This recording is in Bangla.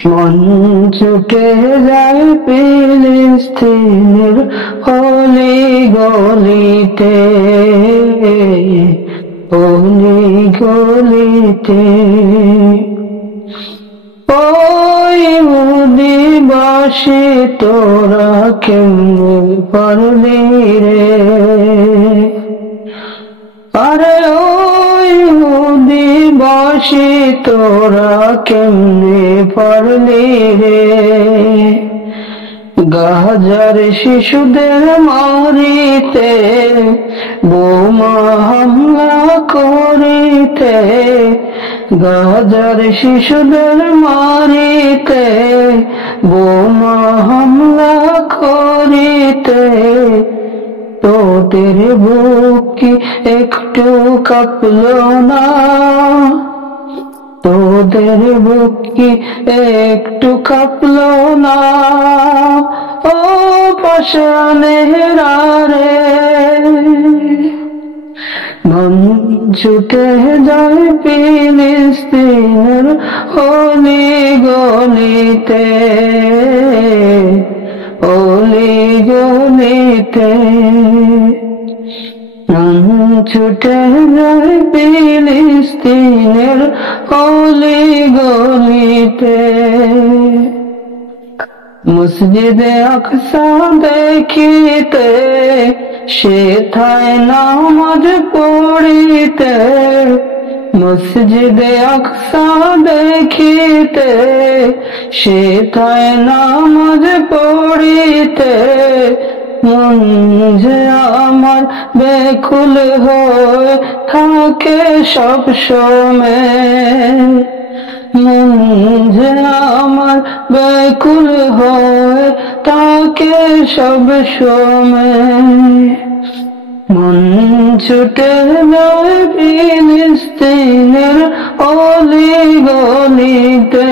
মন ছুটে যায় ফিলিস্তিনের অলি গলিতে, অলি গলিতে। ওই ইহুদিবাসী তোরা কেমনে পারলি রে, আরে ওই ইহুদিবাসী তোরা কেমনে পারলি রে, গাজার শিশুদের মারিতে, বোমা হামলা করিতে, গাজার শিশুদের মারিতে, বোমা হামলা করিতে। তোদের বুক কি একটু কাঁপলো না, তোদের বুক কি একটু কাঁপলো না, ও পাষাণেরা রে। মন ছুটে যায় ফিলিস্তিনের অলি গলিতে, অলি গলিতে। মন ছুটে যায় ফিলিস্তিনের অলি গলিতে। মসজিদে আকসা দেখিতে, সেথায় নামাজ পড়িতে, মসজিদে আকসা দেখিতে, সেথায় নামাজ পড়িতে। মন যে আমার বেকুল হয়ে থাকে সব সময়, মন যে আমার বেকুল হয়ে থাকে সব সময়। মন ছুটে যায় ফিলিস্তিনের অলি গলিতে,